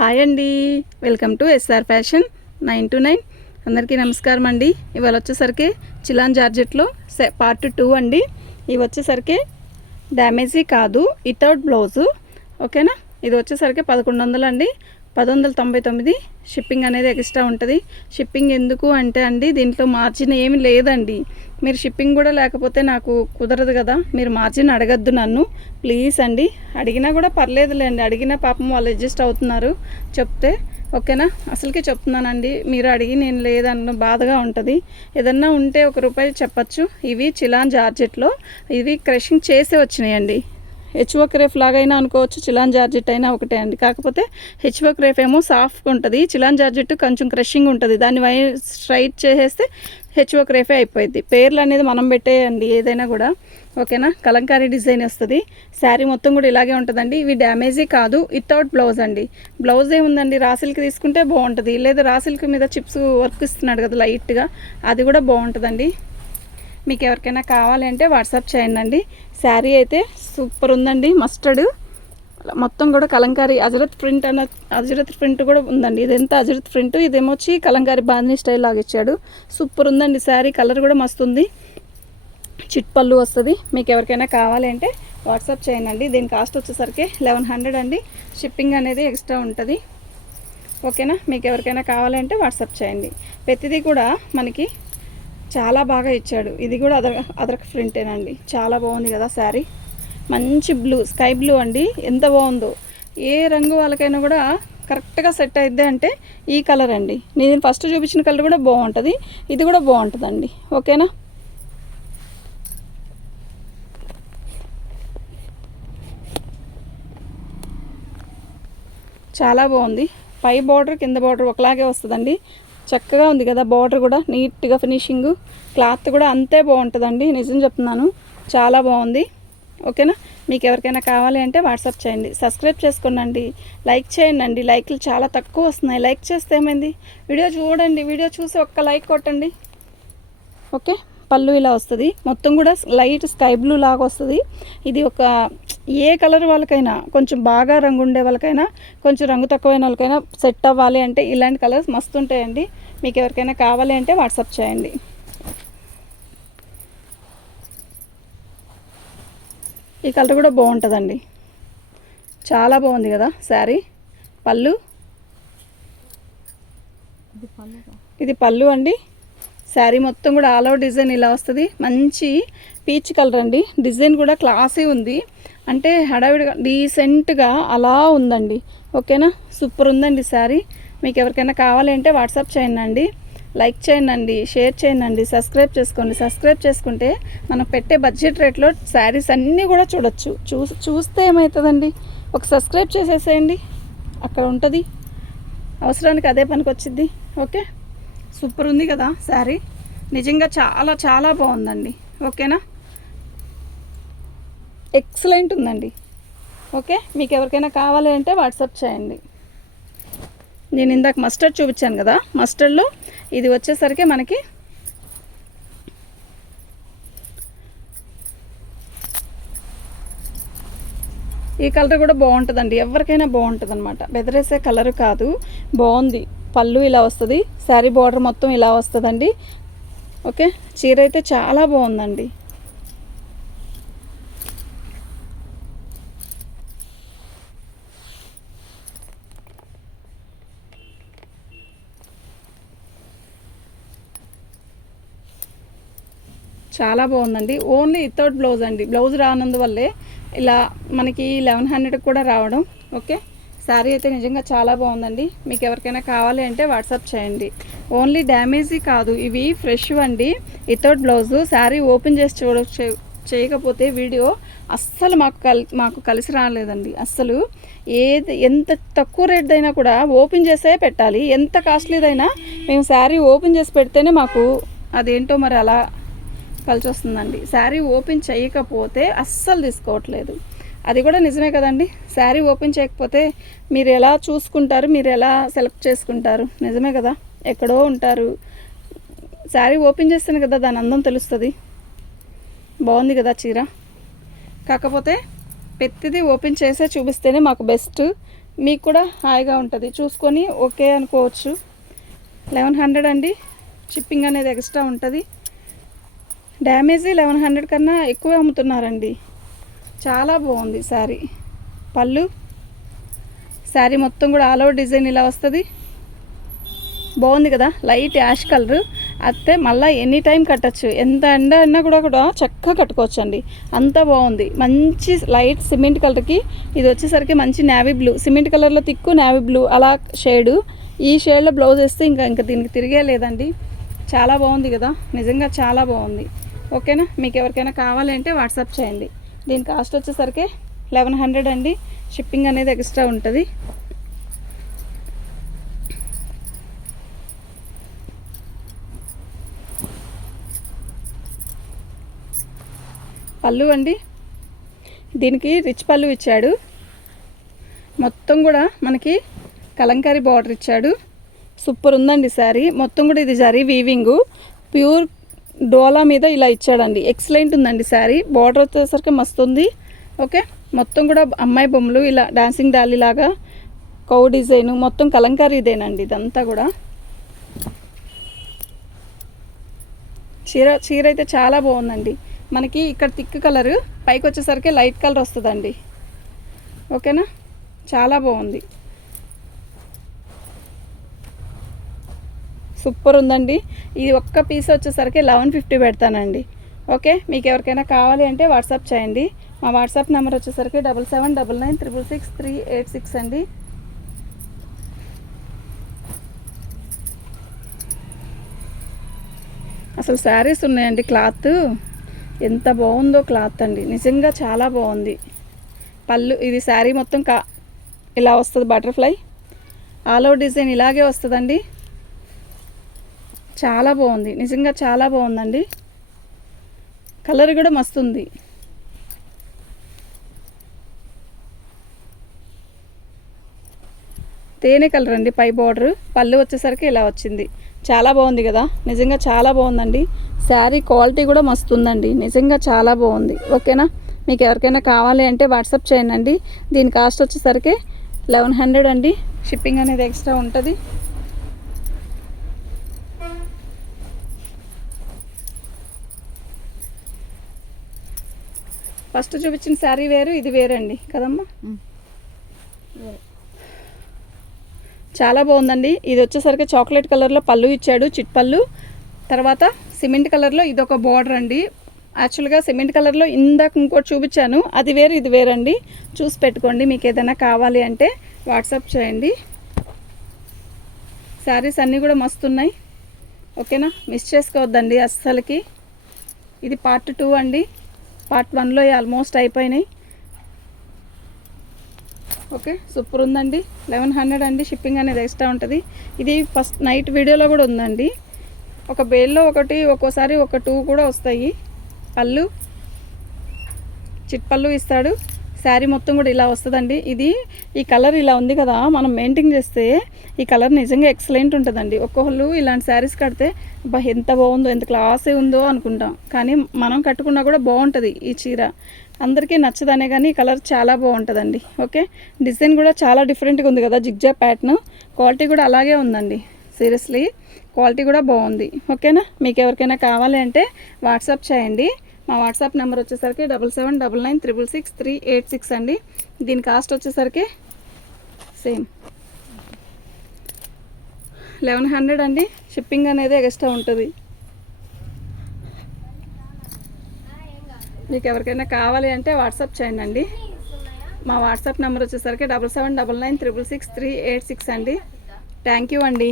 Hi అండి, welcome to SR fashion 929. అందరికీ నమస్కారం అండి. ఇవాళ వచ్చేసరికి చిలాన్ జార్జెట్లో పార్ట్ 2 అండి. ఇవి వచ్చేసరికి డ్యామేజీ కాదు, వితౌట్ బ్లౌజు. ఓకేనా, ఇది వచ్చేసరికి 1100 అండి, 1199. షిప్పింగ్ అనేది ఎక్స్ట్రా ఉంటుంది. షిప్పింగ్ ఎందుకు అంటే అండి, దీంట్లో మార్జిన్ ఏమి లేదండి. మీరు షిప్పింగ్ కూడా లేకపోతే నాకు కుదరదు కదా. మీరు మార్జిన్ అడగద్దు నన్ను ప్లీజ్ అండి. అడిగినా కూడా పర్లేదులేండి, అడిగినా పాపం వాళ్ళు అడ్జస్ట్ అవుతున్నారు చెప్తే. ఓకేనా, అసలుకే చెప్తున్నానండి. మీరు అడిగి నేను లేదన్న బాధగా ఉంటుంది. ఏదన్నా ఉంటే ₹1 చెప్పచ్చు. ఇవి చిలాన్ జార్జెట్లో ఇవి క్రషింగ్ చేసి వచ్చినాయండి. హెచ్ఓ క్రేఫ్ లాగైనా అనుకోవచ్చు, చిలాన్ జార్జెట్ అయినా ఒకటే అండి. కాకపోతే హెచ్ఓ క్రేఫ్ ఏమో సాఫ్ట్గా ఉంటుంది, చిలాన్ జార్జెట్ కొంచెం క్రషింగ్ ఉంటుంది. దాన్ని స్ట్రైట్ చేసేస్తే హెచ్ఓ క్రేఫే అయిపోయింది. పేర్లు అనేది మనం పెట్టేయండి ఏదైనా కూడా. ఓకేనా, కలంకారీ డిజైన్ వస్తుంది. శారీ మొత్తం కూడా ఇలాగే ఉంటుందండి. ఇవి డ్యామేజీ కాదు, వితౌట్ బ్లౌజ్ అండి. బ్లౌజ్ ఏముందండి, రాసిల్కి తీసుకుంటే బాగుంటుంది, లేదా రాసిల్కి మీద చిప్స్ వర్క్ ఇస్తున్నాడు కదా లైట్గా, అది కూడా బాగుంటుందండి. మీకు ఎవరికైనా కావాలంటే వాట్సాప్ చేయండి. శారీ అయితే సూపర్ ఉందండి. మస్టర్డ్ మొత్తం కూడా కలంకారీ అజరత్ ప్రింట్ కూడా ఉందండి. ఇదంతా అజరత్ ప్రింట్, ఇదేమో వచ్చి కలంకారీ బాందిని స్టైల్ లాగా ఇచ్చాడు. సూపర్ ఉందండి శారీ. కలర్ కూడా మస్తు ఉంది. చిట్ పళ్ళు వస్తుంది. మీకు ఎవరికైనా కావాలంటే వాట్సాప్ చేయండి. దీని కాస్ట్ వచ్చేసరికి 1100 అండి. షిప్పింగ్ అనేది ఎక్స్ట్రా ఉంటుంది. ఓకేనా, మీకు ఎవరికైనా కావాలంటే వాట్సాప్ చేయండి. ప్రతిదీ కూడా మనకి చాలా బాగా ఇచ్చాడు. ఇది కూడా అదరక ప్రింటేనండి. చాలా బాగుంది కదా శారీ. మంచి బ్లూ, స్కై బ్లూ అండి. ఎంత బాగుందో. ఏ రంగు వాళ్ళకైనా కూడా కరెక్ట్గా సెట్ అయిద్ది అంటే ఈ కలర్ అండి. నేను ఫస్ట్ చూపించిన కలర్ కూడా బాగుంటుంది, ఇది కూడా బాగుంటుందండి. ఓకేనా, చాలా బాగుంది. పై బార్డర్ కింద బార్డర్ ఒకలాగే వస్తుందండి. చక్కగా ఉంది కదా. బార్డర్ కూడా నీట్గా ఫినిషింగ్, క్లాత్ కూడా అంతే బాగుంటుందండి. నిజం చెప్తున్నాను, చాలా బాగుంది. ఓకేనా, మీకు ఎవరికైనా కావాలి అంటే వాట్సాప్ చేయండి. సబ్స్క్రైబ్ చేసుకోండి, లైక్ చేయండి. లైక్లు చాలా తక్కువ వస్తున్నాయి. లైక్ చేస్తే ఏమైంది, వీడియో చూడండి, వీడియో చూసి ఒక్క లైక్ కొట్టండి. ఓకే, పళ్ళు ఇలా వస్తుంది. మొత్తం కూడా లైట్ స్కై బ్లూ లాగా వస్తుంది. ఇది ఒక ఏ కలర్ వాళ్ళకైనా, కొంచెం బాగా రంగు ఉండే వాళ్ళకైనా, కొంచెం రంగు తక్కువైన వాళ్ళకైనా సెట్ అవ్వాలి అంటే ఇలాంటి కలర్స్ మస్తు ఉంటాయండి. మీకు ఎవరికైనా కావాలి అంటే వాట్సాప్ చేయండి. ఈ కలర్ కూడా బాగుంటుందండి. చాలా బాగుంది కదా శారీ. పళ్ళు, ఇది పళ్ళు అండి. శారీ మొత్తం కూడా ఆల్ ఓవర్ డిజైన్ ఇలా వస్తుంది. మంచి పీచ్ కలర్ అండి. డిజైన్ కూడా క్లాసీ ఉంది, అంటే హడావిడిగా డీసెంట్గా అలా ఉందండి. ఓకేనా, సూపర్ ఉందండి శారీ. మీకు ఎవరికైనా కావాలంటే వాట్సాప్ చేయండి. లైక్ చేయండి, షేర్ చేయండి, సబ్స్క్రైబ్ చేసుకోండి. సబ్స్క్రైబ్ చేసుకుంటే మనం పెట్టే బడ్జెట్ రేట్లో శారీస్ అన్నీ కూడా చూడొచ్చు. చూస్తే ఏమవుతుందండి, ఒక సబ్స్క్రైబ్ చేసేసేయండి, అక్కడ ఉంటుంది. అవసరానికి అదే పనికి వచ్చింది. ఓకే, సూపర్ ఉంది కదా శారీ. నిజంగా చాలా చాలా బాగుందండి. ఓకేనా, ఎక్సలెంట్ ఉందండి. ఓకే, మీకు ఎవరికైనా కావాలి అంటే వాట్సాప్ చేయండి. నేను ఇందాక మస్టర్డ్ చూపించాను కదా, మస్టర్డ్లో ఇది వచ్చేసరికి మనకి ఈ కలర్ కూడా బాగుంటుందండి. ఎవరికైనా బాగుంటుంది అనమాట. బెదరేసే కలర్ కాదు, బాగుంది. పళ్ళు ఇలా వస్తుంది, శారీ బార్డర్ మొత్తం ఇలా వస్తుందండి. ఓకే, చీర అయితే చాలా బాగుందండి. చాలా బాగుందండి. ఓన్లీ వితౌట్ బ్లౌజ్ అండి. బ్లౌజ్ రానందువల్లే ఇలా మనకి 1100 కూడా రావడం. ఓకే, శారీ అయితే నిజంగా చాలా బాగుందండి. మీకు ఎవరికైనా కావాలి అంటే వాట్సాప్ చేయండి. ఓన్లీ డ్యామేజీ కాదు, ఇవి ఫ్రెష్ అండి, వితౌట్ బ్లౌజు. శారీ ఓపెన్ చేసి చేయకపోతే వీడియో అస్సలు మాకు కలిసి రాలేదండి. అస్సలు ఎంత తక్కువ రేట్ అయినా కూడా ఓపెన్ చేసే పెట్టాలి. ఎంత కాస్ట్లీదైనా మేము శారీ ఓపెన్ చేసి పెడితేనే మాకు అదేంటో మరి అలా కలిసి వస్తుందండి. శారీ ఓపెన్ చేయకపోతే అస్సలు తీసుకోవట్లేదు. అది కూడా నిజమే కదండి. శారీ ఓపెన్ చేయకపోతే మీరు ఎలా చూసుకుంటారు, మీరు ఎలా సెలెక్ట్ చేసుకుంటారు? నిజమే కదా, ఎక్కడో ఉంటారు. శారీ ఓపెన్ చేస్తేనే కదా దాని అందం తెలుస్తుంది. బాగుంది కదా చీర. కాకపోతే ప్రతిదీ ఓపెన్ చేసే చూపిస్తేనే మాకు బెస్ట్. మీకు కూడా హాయిగా ఉంటుంది, చూసుకొని ఓకే అనుకోవచ్చు. 1100 అండి. షిప్పింగ్ అనేది ఎక్స్ట్రా ఉంటుంది. డ్యామేజీ 1100 కన్నా ఎక్కువే అమ్ముతున్నారండి. చాలా బాగుంది శారీ. పళ్ళు శారీ మొత్తం కూడా ఆల్ ఓవర్ డిజైన్ ఇలా వస్తుంది. బాగుంది కదా, లైట్ యాష్ కలర్. అయితే మళ్ళీ ఎనీ టైం కట్టచ్చు, ఎంత ఎండ అయినా కూడా చక్కగా కట్టుకోవచ్చు అండి. అంత బాగుంది. మంచి లైట్ సిమెంట్ కలర్కి ఇది వచ్చేసరికి మంచి నేవీ బ్లూ, సిమెంట్ కలర్లో తిక్కు నేవీ బ్లూ అలా షేడు. ఈ షేడ్లో బ్లౌజ్ వేస్తే ఇంకా దీనికి తిరిగే లేదండి. చాలా బాగుంది కదా, నిజంగా చాలా బాగుంది. ఓకేనా, మీకు ఎవరికైనా కావాలంటే వాట్సాప్ చేయండి. దీని కాస్ట్ వచ్చేసరికి 1100 అండి. షిప్పింగ్ అనేది ఎక్స్ట్రా ఉంటుంది. పళ్ళు అండి, దీనికి రిచ్ పళ్ళు ఇచ్చాడు. మొత్తం కూడా మనకి కలంకారీ బార్డర్ ఇచ్చాడు. సూపర్ ఉందండి శారీ. మొత్తం కూడా ఇది జరీ వీవింగ్, ప్యూర్ డోలా మీద ఇలా ఇచ్చాడండి. ఎక్సలెంట్ ఉందండి శారీ. బార్డర్ వచ్చేసరికి మస్తు ఉంది. ఓకే, మొత్తం కూడా అమ్మాయి బొమ్మలు ఇలా డాన్సింగ్ డాలీ లాగా కౌ డిజైన్, మొత్తం కలంకారీ ఇదేనండి ఇదంతా కూడా. చీర అయితే చాలా బాగుందండి. మనకి ఇక్కడ థిక్ కలర్, పైకి వచ్చేసరికి లైట్ కలర్ వస్తుందండి. ఓకేనా, చాలా బాగుంది. సూపర్ ఉందండి. ఇది ఒక్క పీస్ వచ్చేసరికి 1150 పెడతానండి. ఓకే, మీకు ఎవరికైనా కావాలి అంటే వాట్సాప్ చేయండి. మా వాట్సాప్ నెంబర్ వచ్చేసరికి 7799666386 అండి. అసలు శారీస్ ఉన్నాయండి. క్లాత్ ఎంత బాగుందో క్లాత్ అండి, నిజంగా చాలా బాగుంది. పళ్ళు ఇది శారీ మొత్తం ఇలా వస్తుంది, బటర్ఫ్లై ఆల్ ఓవర్ డిజైన్ ఇలాగే వస్తుందండి. చాలా బాగుంది, నిజంగా చాలా బాగుందండి. కలర్ కూడా మస్తు ఉంది. తేనె కలర్ అండి పై బార్డర్. పళ్ళు వచ్చేసరికి ఇలా వచ్చింది. చాలా బాగుంది కదా, నిజంగా చాలా బాగుందండి. శారీ క్వాలిటీ కూడా మస్తు ఉందండి, నిజంగా చాలా బాగుంది. ఓకేనా, మీకు ఎవరికైనా కావాలి అంటే వాట్సాప్ చేయండి. దీని కాస్ట్ వచ్చేసరికి 1100 అండి. షిప్పింగ్ అనేది ఎక్స్ట్రా ఉంటుంది. ఫస్ట్ చూపించిన శారీ వేరు, ఇది వేరండి కదమ్మా. చాలా బాగుందండి. ఇది వచ్చేసరికి చాక్లెట్ కలర్లో పళ్ళు ఇచ్చాడు, చిట్ పళ్ళు. తర్వాత సిమెంట్ కలర్లో ఇది ఒక బార్డర్ అండి. యాక్చువల్గా సిమెంట్ కలర్లో ఇందాక ఇంకోటి చూపించాను, అది వేరు ఇది వేరండి. చూసి పెట్టుకోండి. మీకు ఏదైనా కావాలి అంటే వాట్సాప్ చేయండి. శారీస్ అన్నీ కూడా మస్తున్నాయి. ఓకేనా, మిస్ చేసుకోవద్దండి అస్సలకి. ఇది పార్ట్ 2 అండి. పార్ట్ 1లో ఆల్మోస్ట్ అయిపోయినాయి. ఓకే, సూపర్ ఉందండి. 1100 అండి. షిప్పింగ్ అనేది ఎక్స్ట్రా ఉంటుంది. ఇది ఫస్ట్ నైట్ వీడియోలో కూడా ఉందండి. ఒక బేల్లో ఒకటి, ఒక్కోసారి ఒక 2 కూడా వస్తాయి. పళ్ళు చిట్ పళ్ళు ఇస్తాడు. శారీ మొత్తం కూడా ఇలా వస్తుందండి. ఇది ఈ కలర్ ఇలా ఉంది కదా, మనం మెయింటైన్ చేస్తే ఈ కలర్ నిజంగా ఎక్సలెంట్ ఉంటుందండి. ఒక్కొక్కళ్ళు ఇలాంటి శారీస్ కడితే అబ్బా ఎంత బాగుందో, ఎంత క్లాసే ఉందో అనుకుంటాం. కానీ మనం కట్టుకున్నా కూడా బాగుంటుంది ఈ చీర. అందరికీ నచ్చదనే కానీ ఈ కలర్ చాలా బాగుంటుందండి. ఓకే, డిజైన్ కూడా చాలా డిఫరెంట్గా ఉంది కదా, జిగ్జా ప్యాటర్న్. క్వాలిటీ కూడా అలాగే ఉందండి. సీరియస్లీ క్వాలిటీ కూడా బాగుంది. ఓకేనా, మీకు ఎవరికైనా కావాలి అంటే వాట్సాప్ చేయండి. మా వాట్సాప్ నెంబర్ వచ్చేసరికి 7799666386 అండి. దీని కాస్ట్ వచ్చేసరికి సేమ్ 1100 అండి. షిప్పింగ్ అనేది ఎక్స్ట్రా ఉంటుంది. మీకు ఎవరికైనా కావాలి అంటే వాట్సాప్ చేయండి అండి. మా వాట్సాప్ నెంబర్ వచ్చేసరికి 7799666386 అండి. థ్యాంక్ యూ అండి.